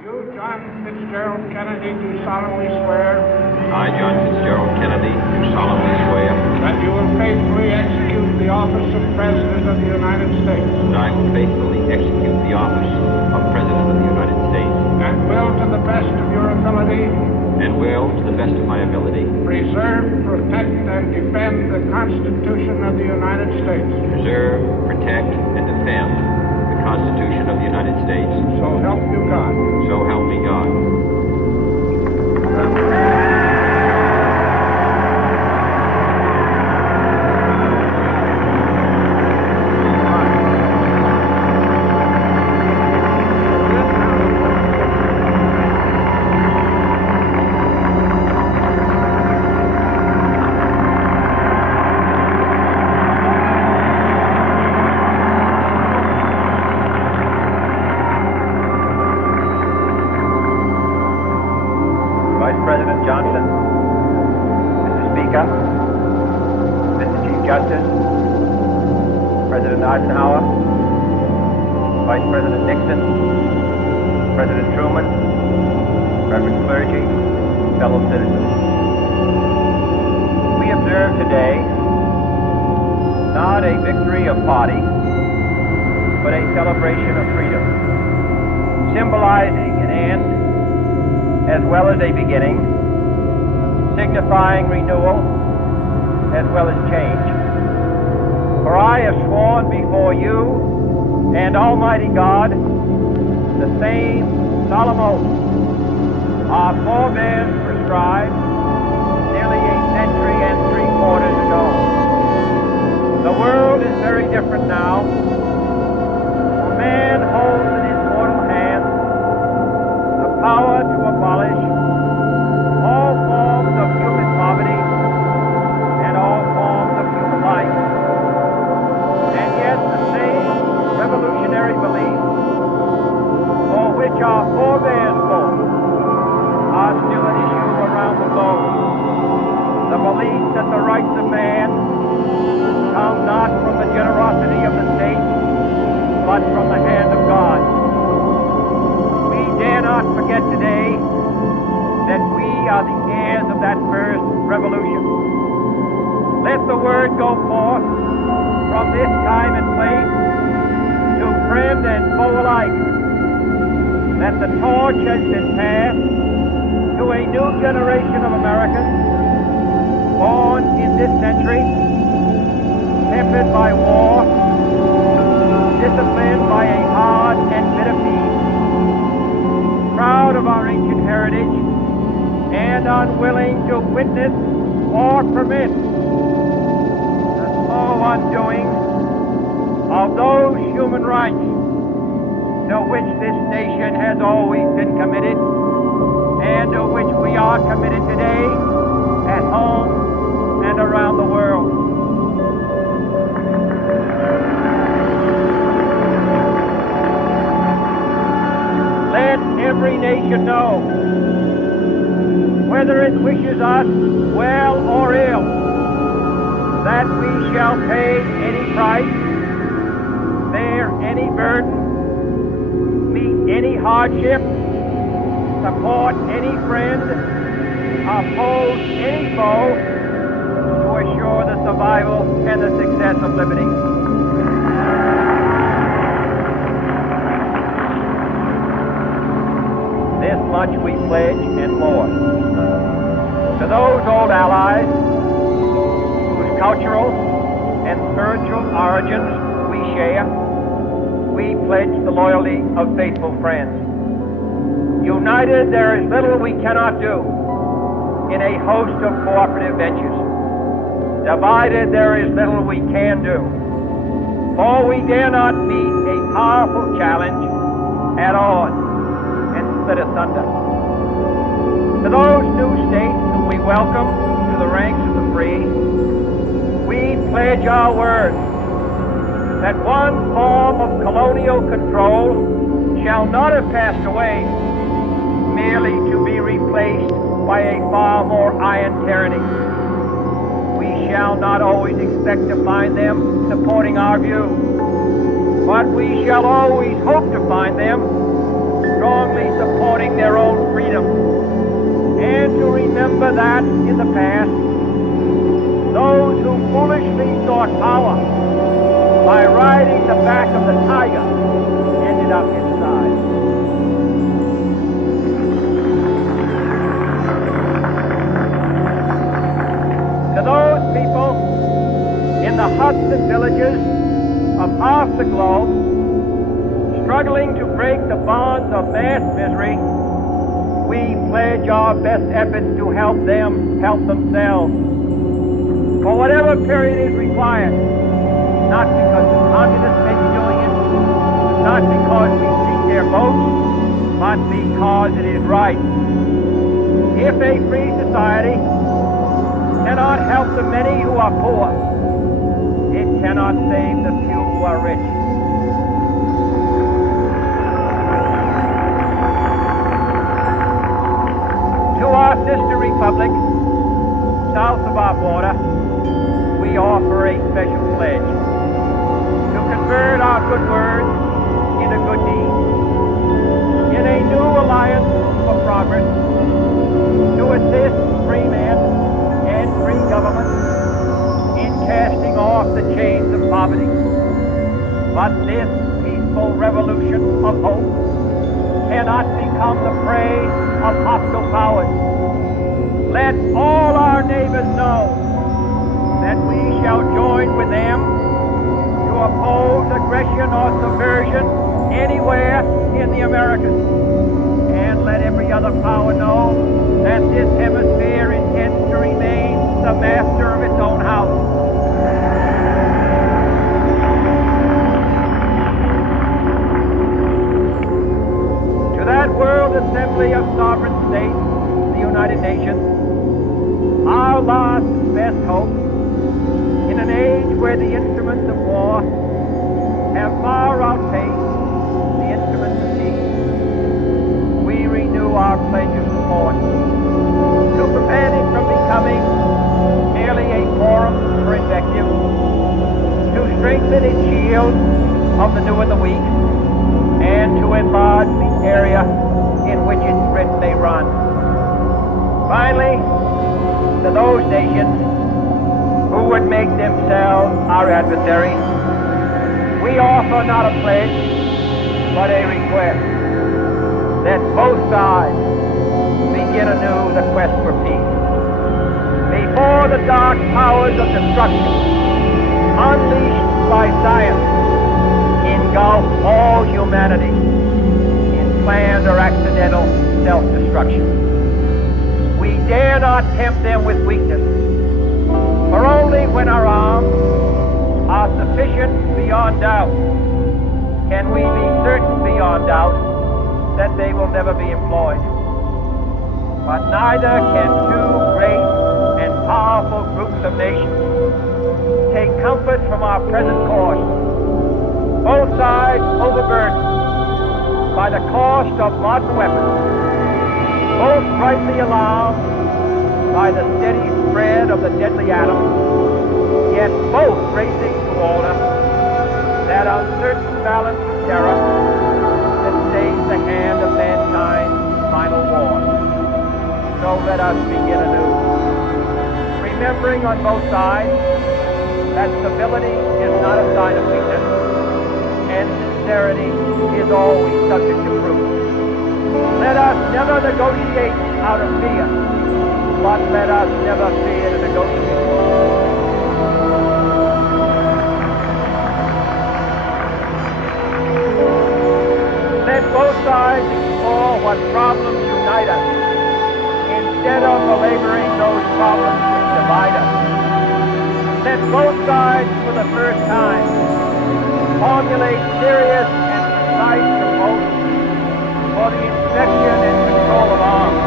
You, John Fitzgerald Kennedy, do solemnly swear I, John Fitzgerald Kennedy, do solemnly swear that you will faithfully execute the office of President of the United States that I will faithfully execute the office of President of the United States and will, to the best of your ability, and will, to the best of my ability, preserve, protect, and defend the Constitution of the United States. preserve, protect, and defend the Constitution of the United States. So help you God. So help me God. Vice President Johnson, Mr. Speaker, Mr. Chief Justice, President Eisenhower, Vice President Nixon, President Truman, Reverend clergy, fellow citizens. We observe today not a victory of party, but a celebration of freedom, symbolizing an end as well as a beginning, signifying renewal as well as change. For I have sworn before you and Almighty God the same solemn oath our forebears prescribed nearly a century and 3/4 ago. The world is very different now, for man holds in his mortal hand the power to abolish all forms of human poverty and all forms of human life. And yet the same revolutionary beliefs for which our forebears fought are still an issue around the globe. The belief that the rights of man come not from the generosity of the state, but from the hand of God. We dare not forget today that we are the heirs of that first revolution. Let the word go forth from this time and place to friend and foe alike that the torch has been passed to a new generation of Americans born in this century, tempered by war, disciplined by a hard and bitter peace, proud of our ancient heritage, and unwilling to witness or permit the slow undoing of those human rights to which this nation has always been committed and to which we are committed today at home and around the world. Let every nation know, whether it wishes us well or ill, that we shall pay any price, bear any burden, meet any hardship, support any friend, oppose any foe, to assure the survival and the success of liberty. This much we pledge and more. To those old allies whose cultural and spiritual origins we share, we pledge the loyalty of faithful friends. United, there is little we cannot do in a host of cooperative ventures. Divided, there is little we can do, for we dare not meet a powerful challenge at odds and split asunder. To those new states whom we welcome to the ranks of the free, we pledge our word that one form of colonial control shall not have passed away, merely to be replaced by a far more iron tyranny. We shall not always expect to find them supporting our view, but we shall always hope to find them strongly supporting remember that in the past, those who foolishly sought power by riding the back of the tiger ended up inside. To those people in the huts and villages of half the globe, struggling to break the bonds of mass misery, we pledge our best efforts to help them help themselves for whatever period is required, not because the communists may be doing it, not because we seek their votes, but because it is right. If a free society cannot help the many who are poor, it cannot save the few who are rich. To our sister republic, south of our border, we offer a special pledge to convert our good words into good deeds, in a new alliance for progress, to assist free men and free governments in casting off the chains of poverty. But this peaceful revolution of hope cannot become the prey of hostile powers. Let all our neighbors know that we shall join with them to oppose aggression or subversion anywhere in the Americas. And let every other power know that this hemisphere intends to remain the master of its own house. To that World Assembly of Sovereign States, the United Nations, our last best hope, in an age where the instruments of war have far outpaced the instruments of peace, we renew our pledge of support to prevent it from becoming merely a forum for invective, to strengthen its shield of the new and the weak, and to enlarge the area in which its grit may run. Finally, to those nations who would make themselves our adversaries, we offer not a pledge, but a request that both sides begin anew the quest for peace. Before the dark powers of destruction, unleashed by science, engulf all humanity in planned or accidental self-destruction. We dare not tempt them with weakness, for only when our arms are sufficient beyond doubt can we be certain beyond doubt that they will never be employed. But neither can two great and powerful groups of nations take comfort from our present course, both sides overburdened by the cost of modern weapons, both rightly alarmed by the steady spread of the deadly atom, yet both racing toward us that uncertain balance of terror that stays the hand of mankind's final war. So let us begin anew, remembering on both sides that civility is not a sign of weakness, and sincerity is always subject to proof. Let us never negotiate out of fear, but let us never fear to negotiate. Let both sides explore what problems unite us, instead of belaboring those problems which divide us. Let both sides, for the first time, formulate serious and precise proposals for the inspection and control of arms,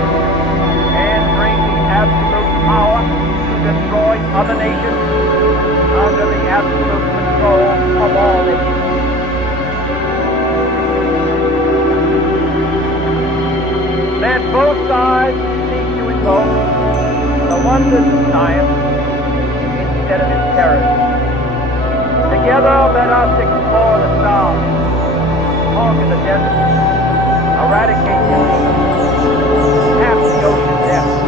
and bring the absolute power to destroy other nations under the absolute control of all nations. Let both sides seek to invoke the wonders of science instead of its terrors. Together let us explore the stars, conquer the desert, eradicate disease, tap the ocean depths,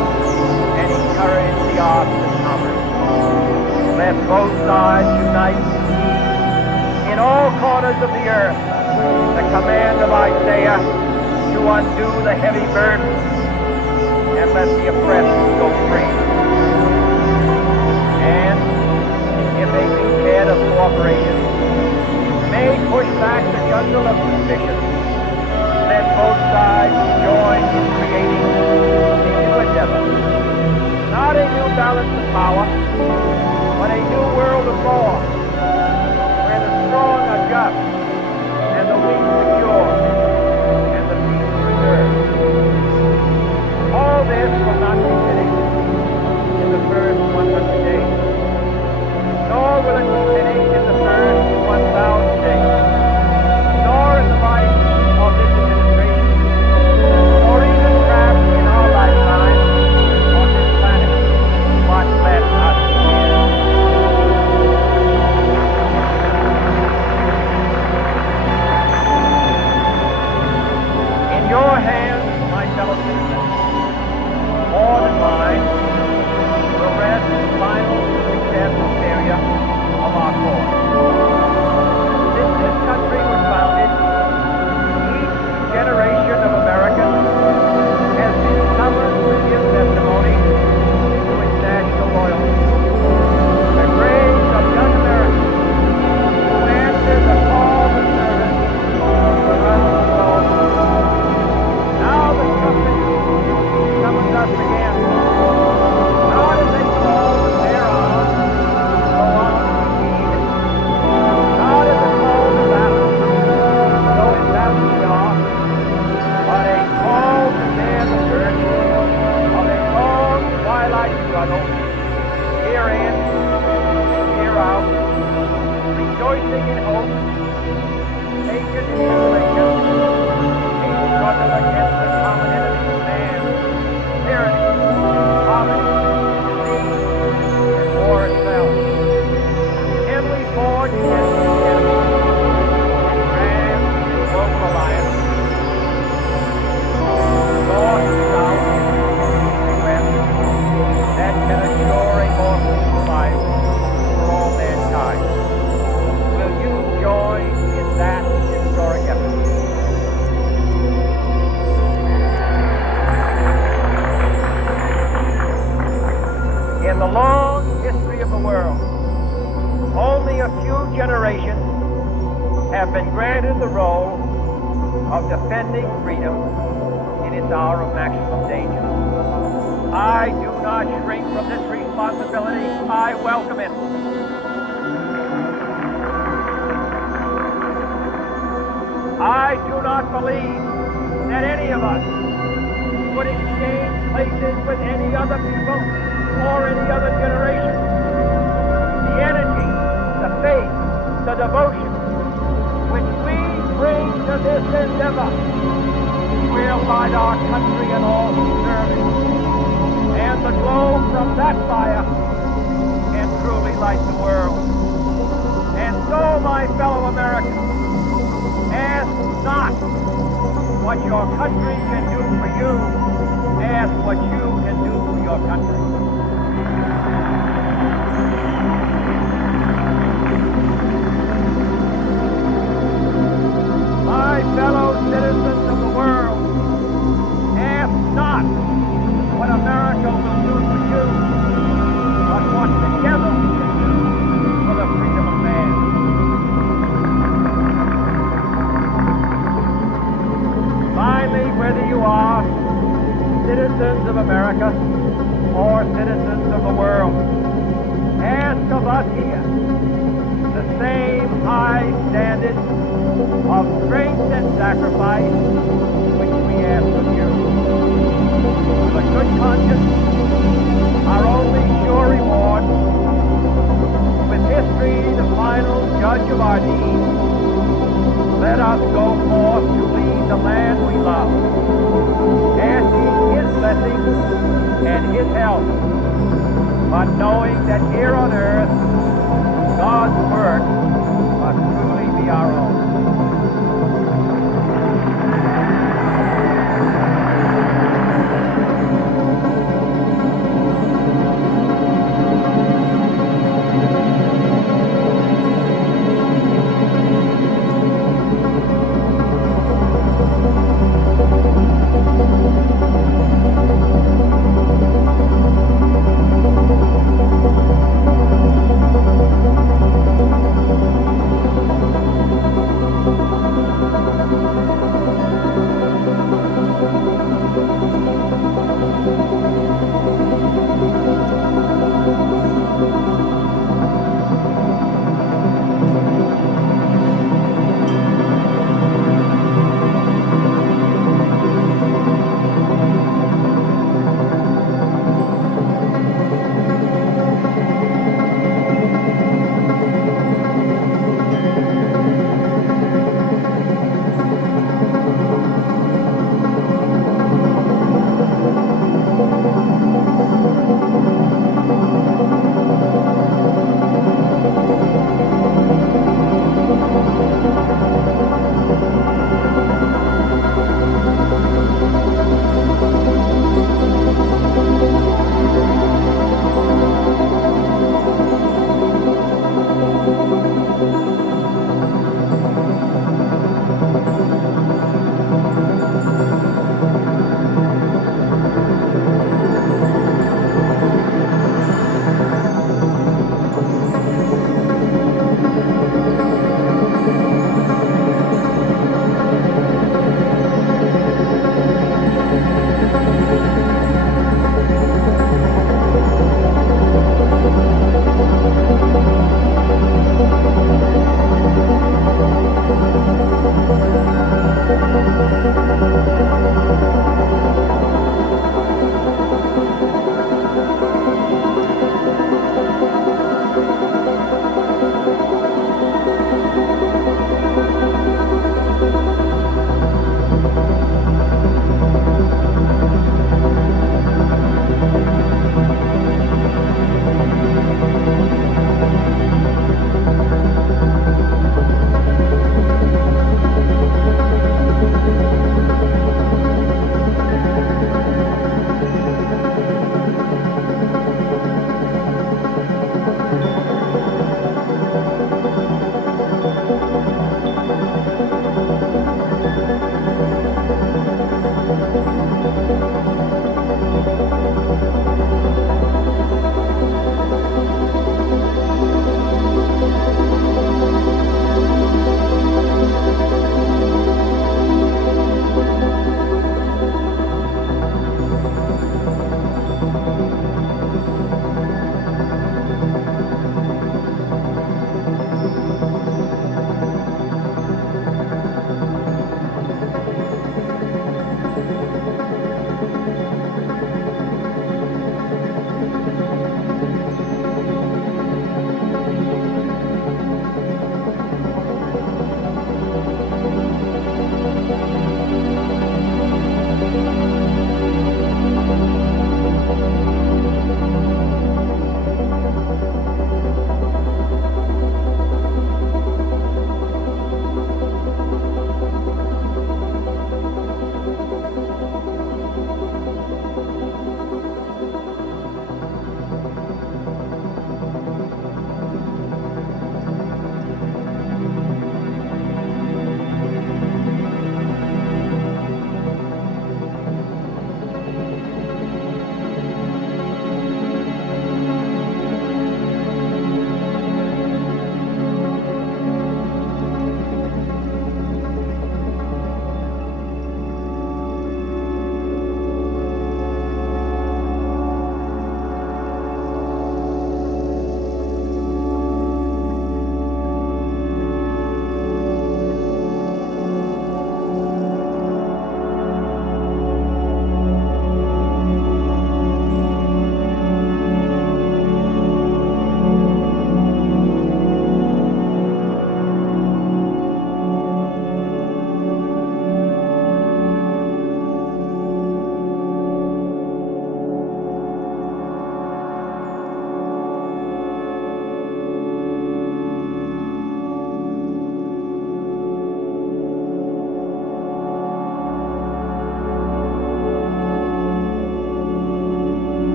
earth the command of Isaiah to undo the heavy burden and let the oppressed go free. And if a beachhead of cooperation may push back the jungle of suspicion, let both sides join in creating a new endeavor. Not a new balance of power, but a new world of law, where the strong are just, and the weak secure, and the peace preserved. All this will not be finished in the first 100 days, nor will it be finished in the first 1,000 days, nor in the life of this administration, nor even perhaps in our lifetime on this planet, but let us begin. In your hands, my fellow citizens, more than mine, will rest the final successful failure of our cause. Since this country was founded, each generation of Americans has been summoned to give testimony to its national loyalty. The graves of young Americans who answered the call of service were unsold. Now the trumpet summons us again, not as a call to bear arms, go on indeed, not as a call to battle, though in battle we are, but a call to bear the burden of a long twilight struggle, year in, year out, rejoicing in hope, patient in tribulation, a struggle against the common enemy of man, tyranny, poverty, disease, and war itself. Heavily forged against the enemy, and grand and global alliance, north, south, east, and west, that can assure a more peaceful life for all mankind. Will you join in that historic effort? In the long history of the world, only a few generations have been granted the role of defending freedom in its hour of maximum danger. I do not shrink from this responsibility. I welcome it. I do not believe that any of us would exchange places with any other people or any other generation. The energy, the faith, the devotion which we bring to this endeavor will light our country and all who serve it. And the glow from that fire can truly light the world. And so, my fellow Americans, ask not what your country can do for you, ask what you can do for your country. My fellow citizens of the world, ask not what America will do for you, but what together we can do for the freedom of man. Finally, whether you are citizens of America or citizens of the world, ask of us here the same high standard of strength and sacrifice which we ask of you. With a good conscience, our only sure reward, with history the final judge of our deeds, let us go forth to lead the land we love, asking His blessing and His help, but knowing that here on earth